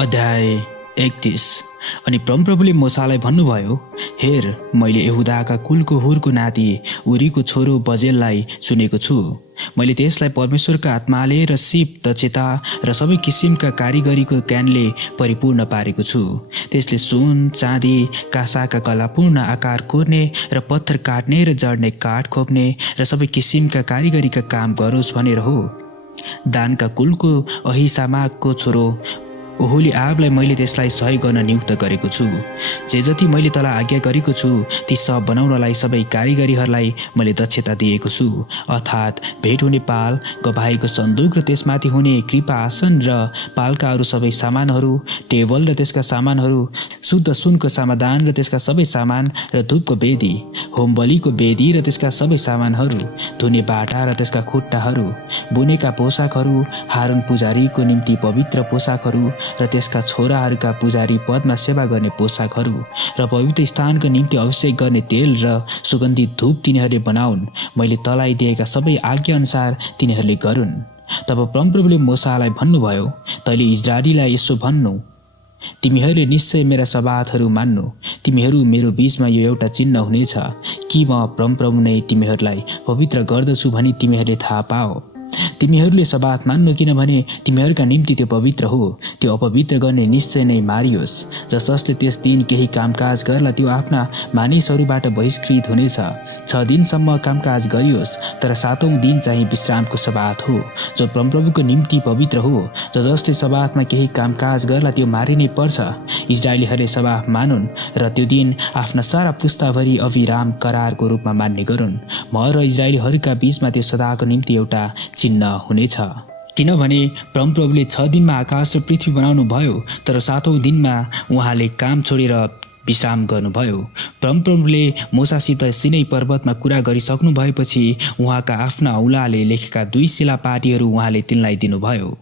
अध्याय 31। अनि परमप्रभुले मूसालाई भन्नुभयो, हेर, मैले यहुदाका कुलको हुरको नाति उरीको छोरो बजेललाई चुनेको छु। मैले त्यसलाई परमेश्वरका आत्माले र सिप, दक्षता र सबै किसिमका कारिगरीको ज्ञानले परिपूर्ण पारेको छु। त्यसले सुन, चाँदी, काँसाका कलापूर्ण आकार कोर्ने र पत्थर काट्ने र जड्ने काठ खोप्ने र सबै किसिमका कारिगरीका काम गरोस् भनेर हो। दानका कुलको अहिसामाकको छोरो ओहोलिआबलाई मैले त्यसलाई सहयोग गर्न नियुक्त गरेको छु। जे जति मैले तँलाई आज्ञा गरेको छु ती सब बनाउनलाई सबै कारिगरीहरूलाई मैले दक्षता दिएको छु, अर्थात् भेट हुने पाल, गवाहीको सन्दुक र त्यसमाथि हुने कृपा आसन र पालका अरू सबै सामानहरू, टेबल र त्यसका सामानहरू, शुद्ध सुनको समाधान र त्यसका सबै सामान र धूपको वेदी, होम बलिको वेदी र त्यसका सबै सामानहरू, धुने बाटा र त्यसका खुट्टाहरू, बुनेका पोसाकहरू, हारुन पुजारीको निम्ति पवित्र पोसाकहरू र त्यसका छोराहरूका पुजारी पदमा सेवा गर्ने पोसाकहरू र पवित्र स्थानको निम्ति अभिषेक गर्ने तेल र सुगन्धित धूप तिनीहरूले बनाउन्। मैले तँलाई दिएका सबै आज्ञा अनुसार तिनीहरूले गरून्। तब परमप्रभुले मूसालाई भन्नुभयो, तैँले इस्राएलीलाई यसो भन्नु, तिमीहरूले निश्चय मेरा सब्बातहरू मान्नु। तिमीहरू मेरो बीचमा यो एउटा चिन्ह हुनेछ कि म परमप्रभु नै तिमीहरूलाई पवित्र गर्दछु भनी तिमीहरूले थाहा पाओ। तिमीहरूले सब्बात मान्नु, किनभने तिमीहरूका निम्ति त्यो पवित्र हो। त्यो अपवित्र गर्ने निश्चय नै मारियोस्। जसले त्यस दिन केही कामकाज गर्ला त्यो आफ्ना मानिसहरूबाट बहिष्कृत हुनेछ। 6 दिनसम्म कामकाज गरियोस्, तर 7औं दिन चाहिँ विश्रामको सब्बात हो, जो परमप्रभुको निम्ति पवित्र हो। जसले सब्बातमा केही कामकाज गर्ला त्यो मारिनै पर्छ। इस्राएलीहरूले सब्बात मानुन् र त्यो दिन आफ्ना सारा पुस्ताभरि अविराम करारको रूपमा मान्ने गरून्। म र इस्राएलीहरूका बीचमा त्यो सदाको निम्ति एउटा चिन्ह हुनेछ। किनभने परमप्रभुले 6 दिनमा आकाश र पृथ्वी बनाउनु भयो, तर 7औं दिनमा उहाँले काम छोडेर विश्राम गर्नुभयो। परमप्रभुले मूसासित सिनै पर्वतमा कुरा गरिसक्नु भएपछि उहाँका आफ्ना औँलाले लेखेका 2 शिलापाटीहरू उहाँले तिनलाई दिनुभयो।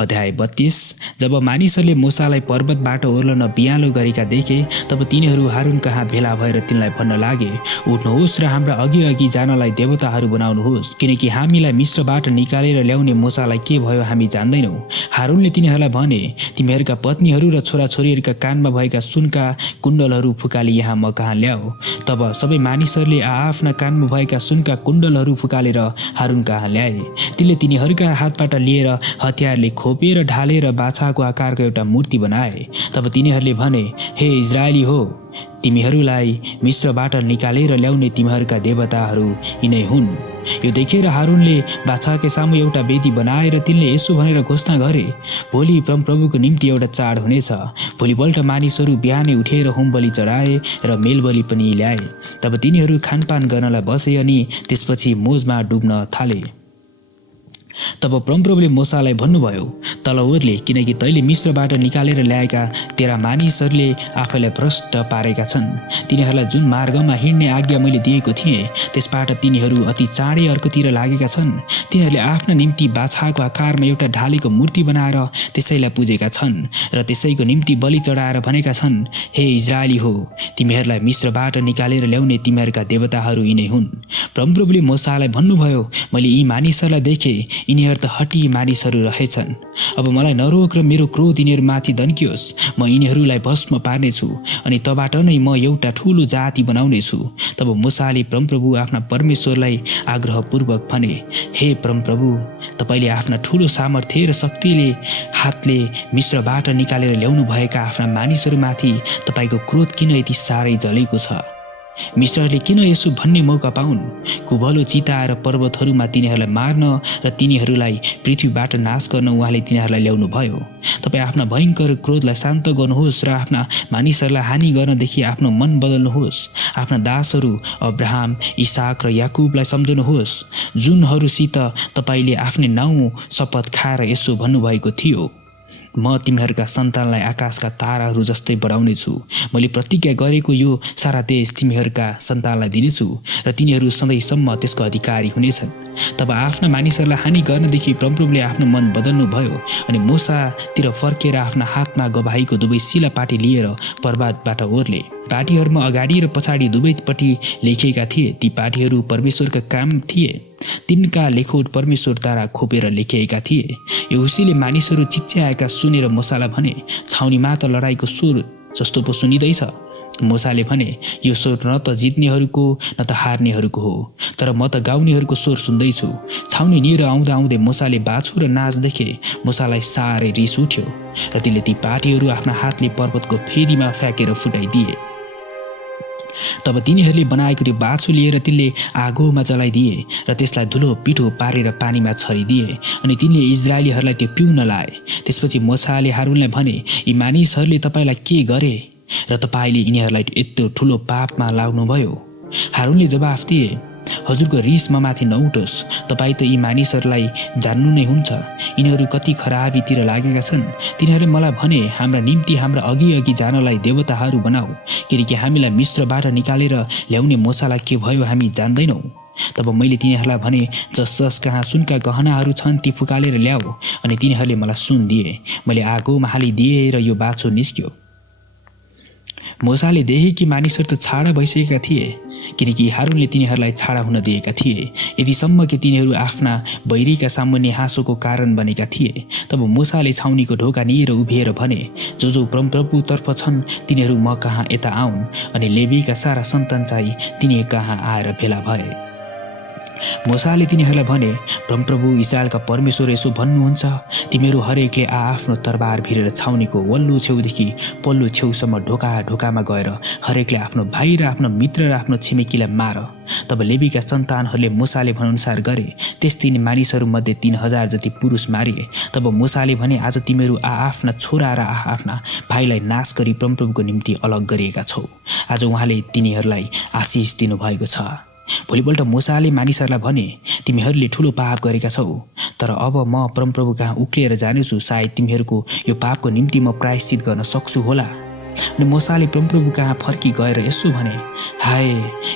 अध्याय 32। जब मानिसहरूले मूसालाई पर्वतबाट ओर्लन बियालो गरेका देखे, तब तिनीहरू हारुन कहाँ भेला भएर तिनलाई भन्न लागे, उठ्नुहोस् र हाम्रा अघि अघि जानलाई देवताहरू बनाउनुहोस्, किनकि हामीलाई मिस्रबाट निकालेर ल्याउने मूसालाई के भयो हामी जान्दैनौँ। हारुनले तिनीहरूलाई भने, तिमीहरूका पत्नीहरू र छोराछोरीहरूका कानमा भएका सुनका कुण्डलहरू फुकाली यहाँ म कहाँ ल्याऊ। तब सबै मानिसहरूले आआफ्ना कानमा भएका सुनका कुण्डलहरू फुकालेर हारुन कहाँ ल्याए। तिनले तिनीहरूका हातबाट लिएर हतियारले खोपेर ढालेर बाछाको आकारको एउटा मूर्ति बनाए। तब तिनीहरूले भने, हे इजरायली हो, तिमीहरूलाई मिस्रबाट निकालेर ल्याउने तिमीहरूका देवताहरू यिनै हुन्। यो देखेर हारुनले बाछाकै सामु एउटा वेदी बनाएर तिनले यसो भनेर घोषणा गरे, भोलि परमप्रभुको निम्ति एउटा चाड हुनेछ। भोलिपल्ट मानिसहरू बिहानै उठेर होम बलि चढाए र मेलबलि पनि ल्याए। तब तिनीहरू खानपान गर्नलाई बसे अनि त्यसपछि मोजमा डुब्न थाले। तब परमप्रभुले मूसालाई भन्नुभयो, तल ओर्ले, किनकि तैँले मिस्रबाट निकालेर ल्याएका तेरा मानिसहरूले आफैलाई भ्रष्ट पारेका छन्। तिनीहरूलाई जुन मार्गमा हिँड्ने आज्ञा मैले दिएको थिएँ त्यसबाट तिनीहरू अति चाँडै अर्कोतिर लागेका छन्। तिनीहरूले आफ्ना निम्ति बाछाको आकारमा एउटा ढालेको मूर्ति बनाएर त्यसैलाई पूजेका छन् र त्यसैको निम्ति बलि चढाएर भनेका छन्, हे इजरायली हो, तिमीहरूलाई मिस्रबाट निकालेर ल्याउने तिमीहरूका देवताहरू यिनै हुन्। परमप्रभुले मूसालाई भन्नुभयो, मैले यी मानिसहरूलाई देखेँ, यिनीहरू त हटी मानिसहरू रहेछन्। अब मलाई नरोक र मेरो क्रोध यिनीहरूमाथि दन्कियोस्। म यिनीहरूलाई भस्म पार्नेछु अनि तबाट नै म एउटा ठुलो जाति बनाउनेछु। तब मूसाले परमप्रभु आफ्ना परमेश्वरलाई आग्रहपूर्वक भने, हे परमप्रभु, तपाईँले आफ्ना ठुलो सामर्थ्य र शक्तिले हातले मिस्रबाट निकालेर ल्याउनु भएका आफ्ना मानिसहरूमाथि तपाईँको क्रोध किन यति साह्रै जलेको छ? मिस्रहरूले किन यसो भन्ने मौका पाउन्? कुभलो चिताएर पर्वतहरूमा तिनीहरूलाई मार्न र तिनीहरूलाई पृथ्वीबाट नाश गर्न उहाँले तिनीहरूलाई ल्याउनु भयो। तपाईँ आफ्ना भयङ्कर क्रोधलाई शान्त गर्नुहोस् र आफ्ना मानिसहरूलाई हानि गर्नदेखि आफ्नो मन बदल्नुहोस्। आफ्ना दासहरू अब्राहम, इसाक र याकुबलाई सम्झनुहोस्, जुनहरूसित तपाईँले आफ्नै नाउँ शपथ खाएर यसो भन्नुभएको थियो, म तिमीहरूका सन्तानलाई आकाशका ताराहरू जस्तै बढाउनेछु। मैले प्रतिज्ञा गरेको यो सारा देश तिमीहरूका सन्तानलाई दिनेछु र तिनीहरू सधैँसम्म त्यसको अधिकारी हुनेछन्। तब आफ्ना मानिसहरूलाई हानि गर्नदेखि परमप्रभुले आफ्नो मन बदल्नु भयो अनि मूसातिर फर्केर आफ्ना हातमा गवाहीको 2 शिलापाटी लिएर पर्वतबाट ओर्ले। पाटीहरूमा अगाडि र पछाडि दुवैपट्टि लेखिएका थिए। ती पाटीहरू परमेश्वरका काम थिए। तिनका लेखोट परमेश्वरद्वारा खोपेर लेखिएका थिए। यहोशूले मानिसहरू चिच्याएका सुनेर मूसालाई भने, छाउनीमा त लडाईँको स्वर जस्तो पो सुनिँदैछ। मूसाले भने, यो स्वर न त जित्नेहरूको न त हार्नेहरूको हो, तर म त गाउनेहरूको स्वर सुन्दैछु। छाउनी निर आउँदा आउँदै मूसाले बाछु र नाच देखे। मूसालाई साह्रै रिस उठ्यो र तिनले ती पाटीहरू आफ्ना हातले पर्वतको फेदीमा फ्याँकेर फुटाइदिए। तब तिनीहरूले बनाएको त्यो बाछु लिएर तिनले आगोमा जलाइदिए र त्यसलाई धुलो पिठो पारेर पानीमा छरिदिए अनि तिनले इजरायलीहरूलाई त्यो पिउन लाए। त्यसपछि मूसाले हारूनलाई भने, यी मानिसहरूले तपाईँलाई के गरे र तपाईँले यिनीहरूलाई यत्रो ठुलो पापमा लाग्नुभयो? हारूनले जवाफ दिए, हजुरको रिस ममाथि नउठोस्। तपाईँ त यी मानिसहरूलाई जान्नु नै हुन्छ, यिनीहरू कति खराबीतिर लागेका छन्। तिनीहरूले मलाई भने, हाम्रा निम्ति हाम्रा अघि अघि जानलाई देवताहरू बनाऊ, किनकि हामीलाई मिस्रबाट निकालेर ल्याउने मूसालाई के भयो हामी जान्दैनौँ। तब मैले तिनीहरूलाई भने, जस जस कहाँ सुनका गहनाहरू छन् ती फुकालेर ल्याऊ। अनि तिनीहरूले मलाई सुन दिए। मैले आगोमा हालिदिए र यो बाछो निस्क्यो। मूसाले देखे कि मानिसहरू त छाडा भइसकेका थिए, किनकि हारूनले तिनीहरूलाई छाडा हुन दिएका थिए, यतिसम्म कि तिनीहरू आफ्ना बैरीका सामुन्ने हाँसोको कारण बनेका थिए। तब मूसाले छाउनीको ढोका निर उभिएर भने, जो जो परमप्रभुतर्फ छन् तिनीहरू म कहाँ यता आउन्। अनि लेवीका सारा सन्तान चाहिँ तिनी कहाँ आएर भेला भए। मूसाले तिनीहरूलाई भने, परमप्रभु इस्राएलका परमेश्वर यसो भन्नुहुन्छ, तिमीहरू हरेकले आफ्नो तरबार भिरेर छाउनीको वल्लो छेउदेखि पल्लो छेउसम्म ढोका ढोकामा गएर हरेकले आफ्नो भाइ र आफ्नो मित्र र आफ्नो छिमेकीलाई मार। तब लेवीका सन्तानहरूले मूसाले भनेअनुसार गरे। त्यस दिन मानिसहरूमध्ये 3000 जति पुरुष मारिए। तब मूसाले भने, आज तिमीहरू आफ्ना छोरा र आफ्ना भाइलाई नाश गरी परमप्रभुको निम्ति अलग गरिएका छौ। आज उहाँले तिनीहरूलाई आशिष दिनुभएको छ। भोलिपल्ट मूसाले मानिसहरूलाई भने, तिमीहरूले ठुलो पाप गरेका छौ, तर अब म परमप्रभु कहाँ उक्लिएर जानेछु। सायद तिमीहरूको यो पापको निम्ति म प्रायश्चित गर्न सक्छु होला। अनि मूसाले परमप्रभु कहाँ फर्की गएर यसो भने, हाय,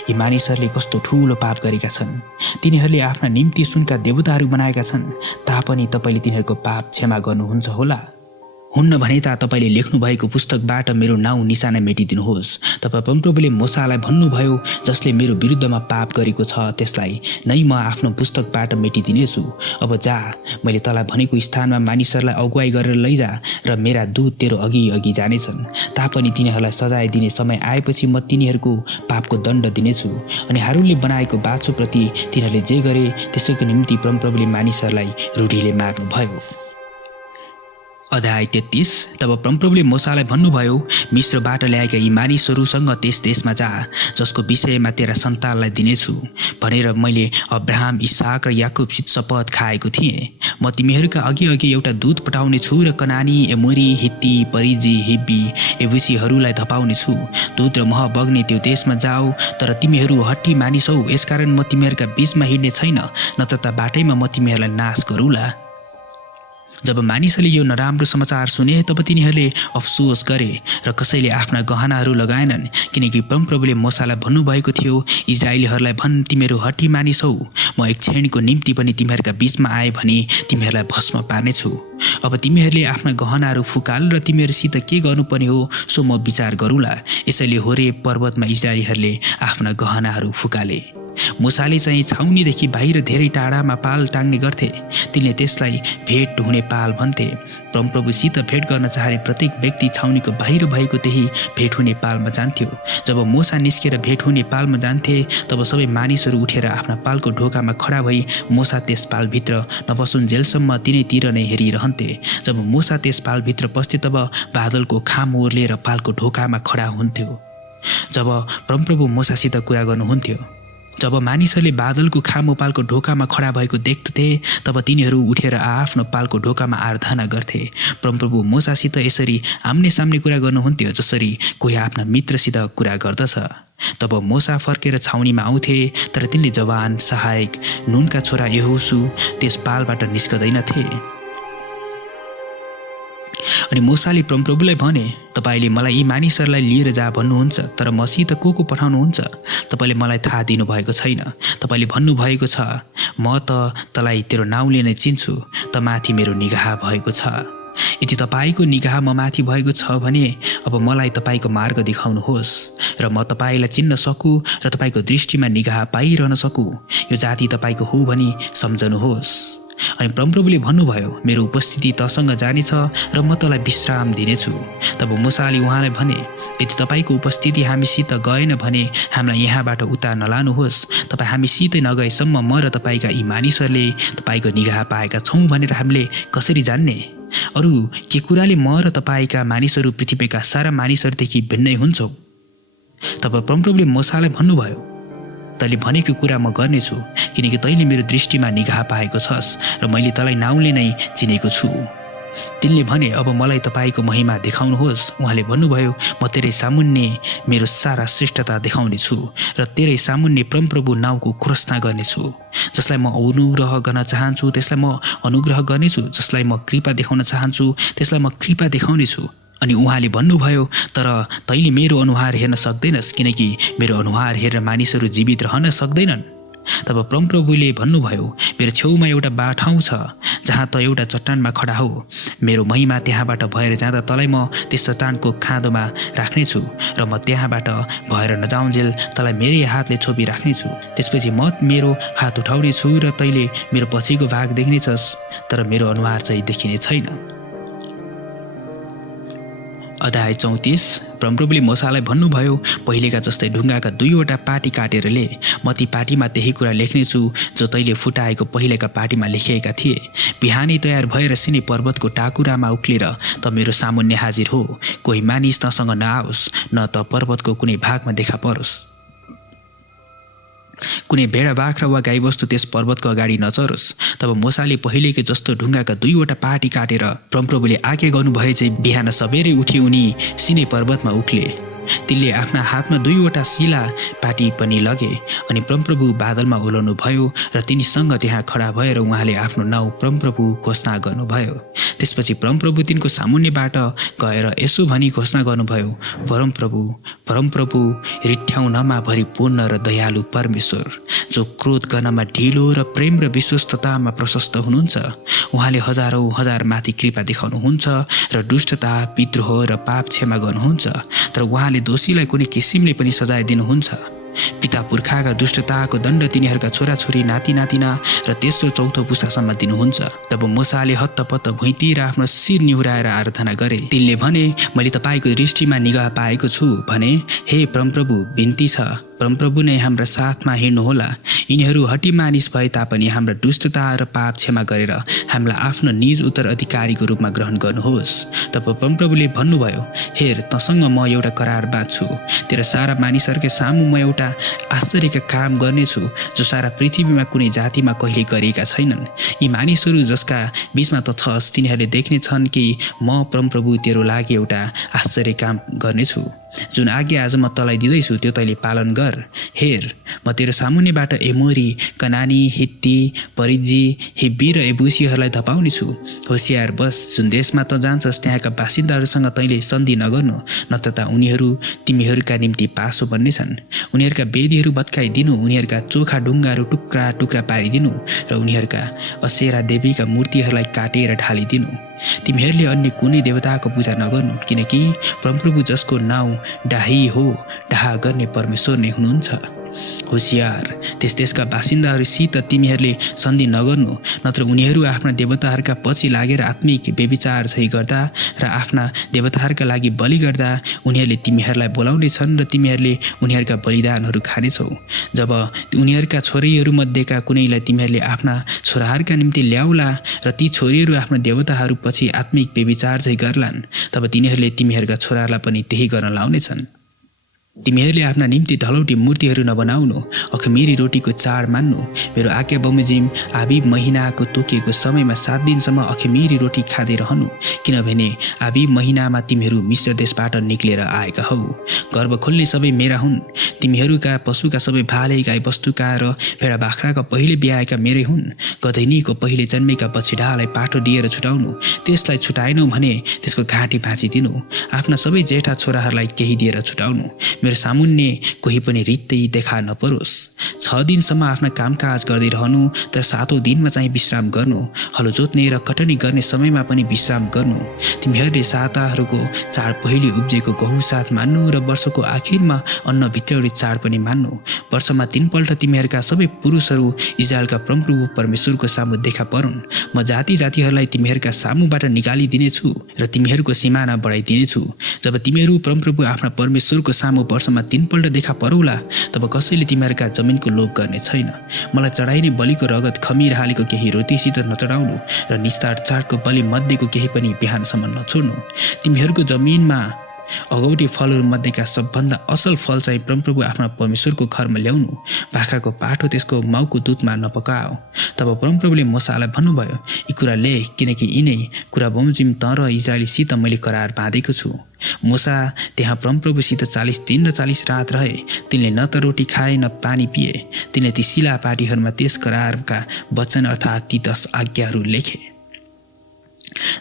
यी मानिसहरूले कस्तो ठुलो पाप गरेका छन्। तिनीहरूले आफ्ना निम्ति सुनका देवताहरू बनाएका छन्, तापनि तपाईँले तिनीहरूको पाप क्षमा गर्नुहुन्छ होला। हुन्न भने त तपाईँले लेख्नुभएको पुस्तकबाट मेरो नाउँ निशाना मेटिदिनुहोस्। तब परमप्रभुले मूसालाई भन्नुभयो, जसले मेरो विरुद्धमा पाप गरेको छ त्यसलाई नै म आफ्नो पुस्तकबाट मेटिदिनेछु। अब जा, मैले तँलाई भनेको स्थानमा मानिसहरूलाई अगुवाई गरेर लैजा र मेरा दूत तेरो अघि अघि जानेछन्। तापनि तिनीहरूलाई सजाय दिने समय आएपछि म तिनीहरूको पापको दण्ड दिनेछु। अनि हारूनले बनाएको बाछोप्रति तिनीहरूले जे गरे त्यसैको निम्ति परमप्रभुले मानिसहरूलाई रूढीले मार्नुभयो। अध्याय 33। तब परमप्रभुले मूसालाई भन्नुभयो, मिस्रबाट ल्याएका यी मानिसहरूसँग त्यस देशमा जा जसको विषयमा तेरा सन्तानलाई दिनेछु भनेर मैले अब्राहम, इसाक र याकुबसित शपथ खाएको थिएँ। म तिमीहरूका अघि अघि एउटा दूत पठाउने छु र कनानी, एमोरी, हित्ती, परिजी, हिब्बी, एबुसीहरूलाई धपाउने छु। दूध र मह बग्ने त्यो देशमा जाऊ, तर तिमीहरू हट्टी मानिस हौ, यसकारण म तिमीहरूका बीचमा हिँड्ने छैन, नत्र त बाटैमा म तिमीहरूलाई नाश गरौँला। जब मानिसहरूले यो नराम्रो समाचार सुने तब तिनीहरूले अफसोस गरे र कसैले आफ्ना गहनाहरू लगाएनन्, किनकि परमप्रभुले मूसालाई भन्नुभएको थियो, इजरायलीहरूलाई भन्, तिमीहरू हट्टी मानिस हौ, म एक क्षणको निम्ति पनि तिमीहरूका बीचमा आए भने तिमीहरूलाई भस्म पार्नेछु। अब तिमीहरूले आफ्ना गहनाहरू फुकाल र तिमीहरूसित के गर्नुपर्ने हो सो म विचार गरौँला। यसैले होरेब पर्वतमा इजरायलीहरूले आफ्ना गहनाहरू फुकाले। मूसाले चाहिँ छाउनीदेखि बाहिर धेरै टाढामा पाल टाङ्ने गर्थे। तिनले त्यसलाई भेट हुने पाल भन्थे। परमप्रभुसित भेट गर्न चाहे प्रत्येक व्यक्ति छाउनीको बाहिर भएको त्यही भेट हुने पालमा जान्थ्यो। जब मूसा निस्केर भेट हुने पालमा जान्थे तब सबै मानिसहरू उठेर आफ्ना पालको ढोकामा खडा भई मूसा त्यस पालभित्र नपसुन्जेलसम्म तिनैतिर नै हेरिरहन्थे। जब मूसा त्यस पालभित्र पस्थे तब बादलको खाम ओर्लेर पालको ढोकामा खडा हुन्थ्यो। जब परमप्रभु मूसासित कुरा गर्नुहुन्थ्यो, जब मानिसहरूले बादलको खामो पालको ढोकामा खडा भएको देख्दथे तब तिनीहरू उठेर आफ्नो पालको ढोकामा आराधना गर्थे। परमप्रभु मूसासित यसरी आम्ने सामने कुरा गर्नुहुन्थ्यो जसरी कोही आफ्ना मित्रसित कुरा गर्दछ। तब मूसा फर्केर छाउनीमा आउँथे, तर तिनले जवान सहायक नूनका छोरा यहोशू त्यस पालबाट निस्कदैनथे। अनि मूसाले परमप्रभुलाई भने, तपाईले मलाई यी मानिसहरूलाई लिएर जा भन्नुहुन्छ, तर मसित को पठाउनुहुन्छ तपाईले मलाई थाहा दिनुभएको छैन। तपाईले भन्नुभएको छ, म त तँलाई तेरो नाउँले नै चिन्छु, त माथि मेरो निगाह भएको छ। यदि तपाईँको निगाह म माथि भएको छ भने अब मलाई तपाईँको मार्ग देखाउनुहोस् र म तपाईँलाई चिन्न सकूँ र तपाईँको दृष्टिमा निगाह पाइरहन सकूँ। यो जाति तपाईँको हो भनी सम्झनुहोस्। अनि परमप्रभुले भन्नुभयो, मेरो उपस्थिति तसँग जानेछ र म तँलाई विश्राम दिनेछु। तब मूसाले उहाँलाई भने, यदि तपाईँको उपस्थिति हामीसित गएन भने हामीलाई यहाँबाट उता नलानुहोस्। तपाईँ हामीसित नगएसम्म म र तपाईँका यी मानिसहरूले तपाईँको निगाह पाएका छौँ भनेर हामीले कसरी जान्ने? अरू के कुराले म र तपाईँका मानिसहरू पृथ्वीका सारा मानिसहरूदेखि भिन्नै हुन्छौँ? तब परमप्रभुले मूसालाई भन्नुभयो, तैँले भनेको कुरा म गर्नेछु, किनकि तैँले मेरो दृष्टिमा निगाह पाएको छस् र मैले तँलाई नाउँले नै चिनेको छु। तिनले भने, अब मलाई तपाईँको महिमा देखाउनुहोस्। उहाँले भन्नुभयो, म तेरै सामुन्ने मेरो सारा श्रेष्ठता देखाउने छु र तेरै सामुन्ने परमप्रभु नाउँको घोषणा गर्नेछु। जसलाई म अनुग्रह गर्न चाहन्छु त्यसलाई म अनुग्रह गर्नेछु, जसलाई म कृपा देखाउन चाहन्छु त्यसलाई म कृपा देखाउनेछु। अनि उहाँले भन्नुभयो, तर तैँले मेरो अनुहार हेर्न सक्दैनस्, किनकि मेरो अनुहार हेरेर मानिसहरू जीवित रहन सक्दैनन्। तब परमप्रभुले भन्नुभयो, मेरो छेउमा एउटा ठाउँ छ जहाँ त एउटा चट्टानमा खडा हो। मेरो महिमा त्यहाँबाट भएर जाँदा तँलाई म त्यस चट्टानको खाँदोमा राख्नेछु र म त्यहाँबाट भएर नजाउन्जेल तँलाई मेरै हातले छोपी राख्नेछु। त्यसपछि म मेरो हात उठाउनेछु र तैँले मेरो पछिको भाग देख्नेछस्, तर मेरो अनुहार चाहिँ देखिने छैन। अध्याय 34। परमप्रभुले मूसालाई भन्नुभयो, पहिलेका जस्तै ढुङ्गाका 2वटा पाटी काटेर ले। म ती पाटीमा त्यही कुरा लेख्नेछु जो तैँले फुटाएको पहिलेका पाटीमा लेखिएका थिए। बिहानै तयार भएर सिनै पर्वतको टाकुरामा उक्लेर त मेरो सामुन्ने हाजिर हो। कोही मानिस तँसँग नआओस्, न त पर्वतको कुनै भागमा देखा परोस्। कुनै भेडा बाख्रा वा गाईबस्तु त्यस पर्वतको अगाडि नचरोस्। तब मूसाले पहिलेकै जस्तो ढुङ्गाका 2वटा पाटी काटेर परमप्रभुले आज्ञा गर्नुभए चाहिँ बिहान सबेरै उठी उनी सिनै पर्वतमा उक्ले। तिनले आफ्ना हातमा 2वटा शिला पाटी पनि लगे। अनि परमप्रभु बादलमा ओलाउनु भयो र तिनीसँग त्यहाँ खडा भएर उहाँले आफ्नो नाउँ परमप्रभु घोषणा गर्नुभयो। त्यसपछि परमप्रभु तिनको सामुन्नेबाट गएर यसो भनी घोषणा गर्नुभयो, परमप्रभु परमप्रभु, रिठ्याउनमा भरिपूर्ण र दयालु परमेश्वर, जो क्रोध गर्नमा ढिलो र प्रेम र विश्वस्ततामा प्रशस्त हुनुहुन्छ। उहाँले हजारौँ हजार माथि कृपा देखाउनुहुन्छ र दुष्टता, विद्रोह र पाप क्षमा गर्नुहुन्छ, तर उहाँले दोषीलाई कुनै किसिमले पनि सजाय दिनुहुन्छ। पिता पुर्खाका दुष्टताको दण्ड तिनीहरूका छोराछोरी, नाति नातिना र तेस्रो चौथो पुस्तासम्म दिनुहुन्छ। तब मूसाले हत्तपत्त भुइँतिर आफ्नो शिर निहुराएर आराधना गरे। तिनले भने, मैले तपाईँको दृष्टिमा निगाह पाएको छु भने हे परमप्रभु, बिन्ती छ परमप्रभु नै हाम्रा साथमा हिँड्नुहोला। यिनीहरू हटी मानिस भए तापनि हाम्रा दुष्टता र पाप क्षमा गरेर हामीलाई आफ्नो निज उत्तराधिकारीको रूपमा ग्रहण गर्नुहोस्। तब परमप्रभुले भन्नुभयो, हेर, तँसँग म एउटा करार बाँध्छु। तेरा सारा मानिसहरूका सामु म एउटा आश्चर्यका काम गर्नेछु जो सारा पृथ्वीमा कुनै जातिमा कहिले गरिएका छैनन्। यी मानिसहरू जसका बीचमा त छस् तिनीहरूले देख्नेछन् कि म परमप्रभु तेरो लागि एउटा आश्चर्य काम गर्नेछु। जुन आज्ञा आज म तँलाई दिँदैछु त्यो तैँले पालन गर। हेर, म तेरो सामुन्नेबाट एमोरी, कनानी, हित्ती, परिज्जी, हिब्बी र एबुसीहरूलाई धपाउनेछु। होसियार बस, जुन देशमा त जान्छस् त्यहाँका बासिन्दाहरूसँग तैँले सन्धि नगर्नु, नत्र त उनीहरू तिमीहरूका निम्ति पासो बन्नेछन्। उनीहरूका वेदीहरू भत्काइदिनु, उनीहरूका चोखा ढुङ्गाहरू टुक्रा टुक्रा पारिदिनु र उनीहरूका असेरा देवीका मूर्तिहरूलाई काटेर ढालिदिनु। तिमीहरूले अन्य कुनै देवताको पूजा नगर्नु, किनकि परमप्रभु जसको नाउँ डाही हो, डाहा गर्ने परमेश्वर नै हुनुहुन्छ। होसियार, त्यस देशका बासिन्दाहरूसित तिमीहरूले सन्धि नगर्नु, नत्र उनीहरू आफ्ना देवताहरूका पछि लागेर आत्मिक व्यभिचार झै गर्दा र आफ्ना देवताहरूका लागि बलि गर्दा उनीहरूले तिमीहरूलाई बोलाउनेछन् र तिमीहरूले उनीहरूका बलिदानहरू खानेछौ। जब उनीहरूका छोरीहरूमध्येका कुनैलाई तिमीहरूले आफ्ना छोराहरूका निम्ति ल्याउला र ती छोरीहरू आफ्ना देवताहरू पछि आत्मिक व्यभिचार झै गर्लान्, तब तिनीहरूले तिमीहरूका छोराहरूलाई पनि त्यही गर्न लाउनेछन्। तिमीहरूले आफ्ना निम्ति ढलौटी मूर्तिहरू नबनाउनु, अखमिरी रोटीको चाड मान्नु। मेरो आज्ञा बमोजिम आबिब महिनाको तोकिएको समयमा 7 दिनसम्म अखमिरी रोटी खाँदै रहनु, किनभने आबिब महिनामा तिमीहरू मिश्र देशबाट निक्लेर आएका हौ। गर्भ खोल्ने सबै मेरा हुन्। तिमीहरूका पशुका सबै भाले, गाई बस्तुका र भेडा बाख्राका पहिले ब्याएका मेरै हुन्। गधैनीको पहिले जन्मेका बछिडालाई पाठो दिएर छुटाउनु, त्यसलाई छुटाएनौ भने त्यसको घाँटी भाँचिदिनु। आफ्ना सबै जेठा छोराहरूलाई केही दिएर छुटाउनु। मेरो सामुन्ने कोही पनि रित्तै देखा नपरोस्। 6 दिनसम्म आफ्ना कामकाज गर्दै रहनु, तर 7औं दिनमा चाहिँ विश्राम गर्नु। हलो जोत्ने र कटनी गर्ने समयमा पनि विश्राम गर्नु। तिमीहरूले साताहरूको चाड पहिले उब्जेको गहुँ साथ मान्नु र वर्षको आखिरमा अन्न भित्रौली चाड पनि मान्नु। वर्षमा 3 पल्ट तिमीहरूका सबै पुरुषहरू इजरायलका परमप्रभु परमेश्वरको सामु देखा परुन्। म जाति जातिहरूलाई तिमीहरूका सामुबाट निकालिदिनेछु र तिमीहरूको सिमाना बढाइदिनेछु। जब तिमीहरू परमप्रभु आफ्ना परमेश्वरको सामु वर्षमा 3 पल्ट देखा परौला, तब कसैले तिमीहरूका जमिनको लोभ गर्ने छैन। मलाई चढाइने बलिको रगत खमीर हालेको केही रोटीसित नचढाउनु र निस्तार चाडको बलि मध्येको केही पनि बिहानसम्म नछोड्नु। तिमीहरूको जमिनमा अगौटे फलहरू मध्येका सबभन्दा असल फल चाहिँ परमप्रभु आफ्ना परमेश्वरको घरमा ल्याउनु। बाख्राको पाठो त्यसको माउको दुधमा नपकाओ। तब परमप्रभुले मूसालाई भन्नुभयो, यी कुरा लेख, किनकि यिनै कुरा बमोजिम त र इजरायलीसित मैले करार बाँधेको छु। मूसा त्यहाँ परमप्रभुसित 40 दिन र 40 रात रहे। तिनले न त रोटी खाए न पानी पिए। तिनले ती शिलापाटीहरूमा त्यस करारका वचन अर्थात् ती 10 आज्ञाहरू लेखे।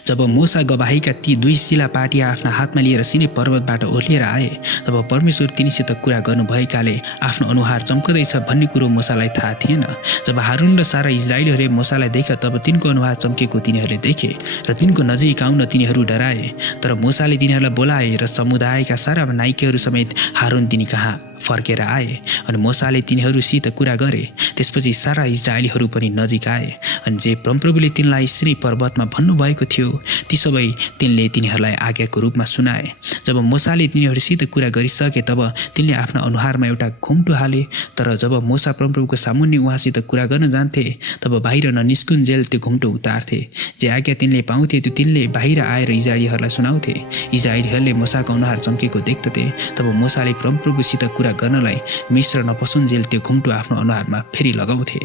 जब मूसा गवाहीका ती 2 शिलापाटी आफ्ना हातमा लिएर सिनै पर्वतबाट ओर्लिएर आए, तब परमेश्वर तिनीसित कुरा गर्नुभएकाले आफ्नो अनुहार चम्कदैछ भन्ने कुरो मूसालाई थाहा थिएन। जब हारून र सारा इजरायलीहरूले मूसालाई देखे, तब तिनको अनुहार चम्केको तिनीहरूले देखे र तिनको नजिक आउन तिनीहरू डराए। तर मूसाले तिनीहरूलाई बोलाए र समुदायका सारा नायकहरू समेत हारून तिनी कहाँ फर्केर आए अनि मूसाले तिनीहरूसित कुरा गरे। त्यसपछि सारा इजरायलीहरू पनि नजिक आए अनि जे परमप्रभुले तिनलाई सिनै पर्वतमा भन्नुभएको थियो ती सबै तिनले तिनीहरूलाई आज्ञाको रूपमा सुनाए। जब मूसाले तिनीहरूसित कुरा गरिसके, तब तिनले आफ्ना अनुहारमा एउटा घुम्टो हाले। तर जब मूसा परमप्रभुको सामुन्ने उहाँसित कुरा गर्न जान्थे, तब बाहिर ननिस्कुन्जेल त्यो घुम्टो उतार्थे। जे आज्ञा तिनले पाउँथे त्यो तिनले बाहिर आएर इजरायलीहरूलाई सुनाउँथे। इजरायलीहरूले मूसाको अनुहार चम्केको देख्दथे। तब मूसाले परमप्रभुसित कुरा गर्नलाई मिस्र नपसुन्जेल त्यो घुम्टो आफ्नो अनुहारमा फेरि लगाउँथे।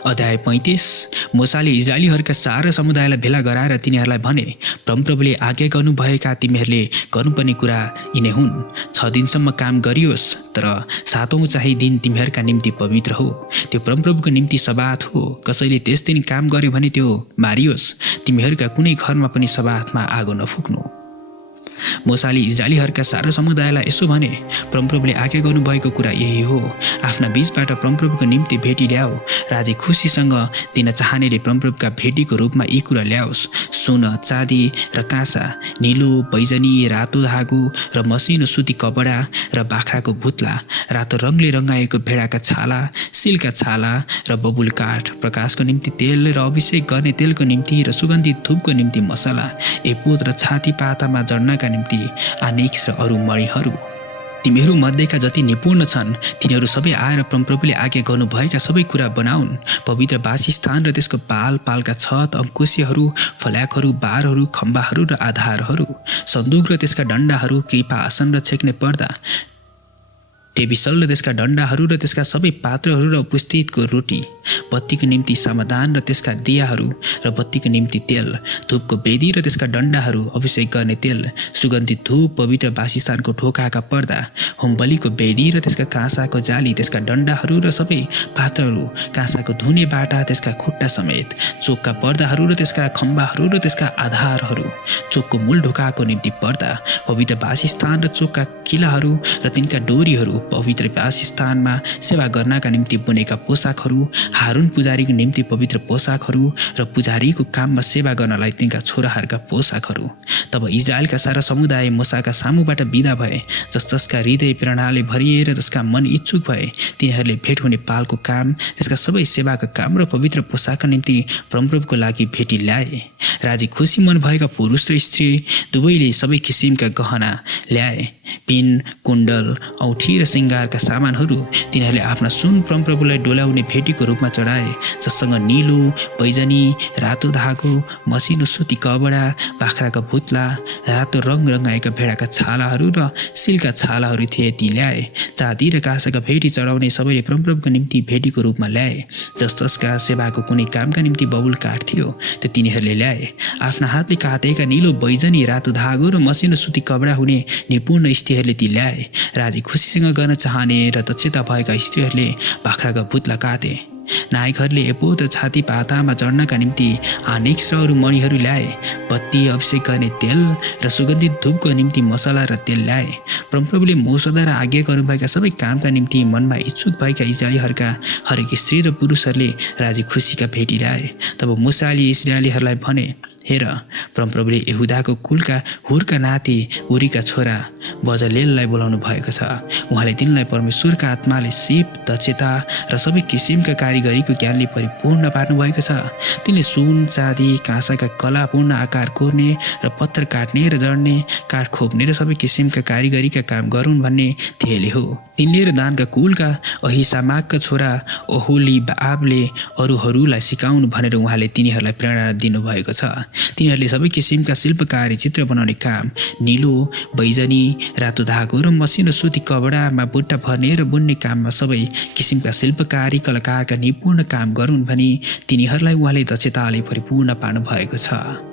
अध्याय 35। मूसाले इजरायलीहरूका सारा समुदायलाई भेला गराएर तिनीहरूलाई भने, परमप्रभुले आज्ञा गर्नुभएका तिमीहरूले गर्नुपर्ने कुरा यिनै हुन्। 6 दिनसम्म काम गरियोस्, तर 7औं चाहिँ दिन तिमीहरूका निम्ति पवित्र हो। त्यो परमप्रभुको निम्ति सबात हो। कसैले त्यस दिन काम गर्यो भने त्यो मारियोस्। तिमीहरूका कुनै घरमा पनि सबातमा आगो नफुक्नु। मूसाले इजरायलीहरूका सारा समुदायलाई यसो भने, परमप्रभुले आज्ञा गर्नुभएको कुरा यही हो। आफ्ना बीचबाट परमप्रभुको निम्ति भेटी ल्याऊ। राजी खुसीसँग दिन चाहनेले परमप्रभुका भेटीको रूपमा यी कुरा ल्याओस्। सुन, चाँदी र काँसा, नीलो, बैजनी, रातो धागो र मसिनो सुती कपडा र बाख्राको भुत्ला, रातो रङले रङ्गाएको भेडाका छाला, सिलका छाला र बबुल काठ, प्रकाशको निम्ति तेल र अभिषेक गर्ने तेलको निम्ति र सुगन्धित धूपको निम्ति मसला, एपोद र छाती पातामा जड्नका निम्ति आनिक्स र अरू मणिहरू। तिमीहरू मध्येका जति निपुण छन् तिनीहरू सबै आएर परमप्रभुले आज्ञा गर्नुभएका सबै कुरा बनाउन्। पवित्र वासस्थान र त्यसको पालका छत, अङ्कुशीहरू, फल्याकहरू, बारहरू, खम्बाहरू र आधारहरू, सन्दुक र त्यसका डन्डाहरू, कृपा आसन र छेक्ने पर्दा, टेबिसल र त्यसका डन्डाहरू र त्यसका सबै पात्रहरू र उपस्थितको रोटी, बत्तीको निम्ति समाधान र त्यसका दियाहरू र बत्तीको निम्ति तेल, धूपको वेदी र त्यसका डन्डाहरू, अभिषेक गर्ने तेल, सुगन्धित धूप, पवित्र वासस्थानको ढोकाका पर्दा, होमबलीको वेदी र त्यसका काँसाको जाली, त्यसका डन्डाहरू र सबै पात्रहरू, काँसाको धुने बाटा, त्यसका खुट्टा समेत, चोकका पर्दाहरू र त्यसका खम्बाहरू र त्यसका आधारहरू, चोकको मूल ढोकाको निम्ति पर्दा, पवित्र वासस्थान र चोकका किलाहरू र तिनका डोरीहरू, पवित्र वासस्थानमा सेवा गर्नका निम्ति बुनेका पोसाकहरू, हारून पुजारीको निम्ति पवित्र पोसाकहरू र पुजारीको काममा सेवा गर्नलाई तिनका छोराहरूका पोसाकहरू। तब इजरायलका सारा समुदाय मूसाका सामुबाट बिदा भए। जसका हृदय प्रेरणाले भरिएर जसका मन इच्छुक भए तिनीहरूले भेट हुने पालको काम, त्यसका सबै सेवाका काम र पवित्र पोसाकका निम्ति परमप्रभुको लागि भेटी ल्याए। राजी खुसी मन भएका पुरुष र स्त्री दुवैले सबै किसिमका गहना ल्याए, पिन, कुण्डल, औठी र सिंगारका सामानहरू। तिनीहरूले आफ्ना सुन परमप्रभुलाई डोलाउने भेटीको रूपमा चढाए, जससँग नीलो, बैजनी, रातो धागो, मसिनो सुती कपडा, बाख्राका भुत्ला, रातो रङ रङ्गाएका भेडाका छालाहरू र सिलका छालाहरू थिए ती ल्याए। चाँदी र काँसाका भेटी चढाउने सबैले परमप्रभुको निम्ति भेटीको रूपमा ल्याए। जसका सेवाको कुनै कामका निम्ति बबुल काठ थियो त्यो तिनीहरूले ल्याए। आफ्ना हातले काटेका नीलो, बैजनी, रातो धागो र मसिनो सुती कपडा हुने निपुण स्त्रीहरूले ती ल्याए। राजी खुसीसँग गर्न चाहने र दक्षता भएका स्त्रीहरूले बाख्राका भुत्ला काटे। नायकहरूले एपोत छाती पातामा चढ्नका निम्ति अनेक श्रहरू मणिहरू ल्याए। बत्ती अभिषेक गर्ने तेल र सुगन्धित धूपको निम्ति मसला र तेल ल्याए। परमप्रभुले मोसाद्वारा आज्ञा गर्नुभएका सबै कामका निम्ति मनमा इच्छुक भएका इस्राएलीहरूका हरेक स्त्री र पुरुषहरूले राजी खुसीका भेटी ल्याए। तब मूसाले इस्राएलीहरूलाई भने, हेर, परमप्रभुले यहुदाको कुलका हुरका नाति उरीका छोरा बजलेललाई बोलाउनु भएको छ। उहाँले तिनलाई परमेश्वरका आत्माले सिप, दक्षता र सबै किसिमका कारिगरीको ज्ञानले परिपूर्ण पार्नुभएको छ। तिनले सुन, चाँदी, काँसाका कलापूर्ण आकार कोर्ने र पत्थर काट्ने र जड्ने, काठ खोप्ने र सबै किसिमका कारिगरीका काम गरून् भन्ने ध्येयले हो। तिनले र दानका कुलका अहिसामाकका छोरा ओहोलीबाबले अरूहरूलाई सिकाउनु भनेर उहाँले तिनीहरूलाई प्रेरणा दिनुभएको छ। तिनीहरूले सबै किसिमका शिल्पकारी चित्र बनाउने काम, निलो, बैजनी, रातो धागो र मसिनो सुती कपडामा बुट्टा भर्ने र बुन्ने काममा सबै किसिमका शिल्पकारी कलाकारका निपुण काम गरून् भनी तिनीहरूलाई उहाँले दक्षताले परिपूर्ण पार्नु भएको छ।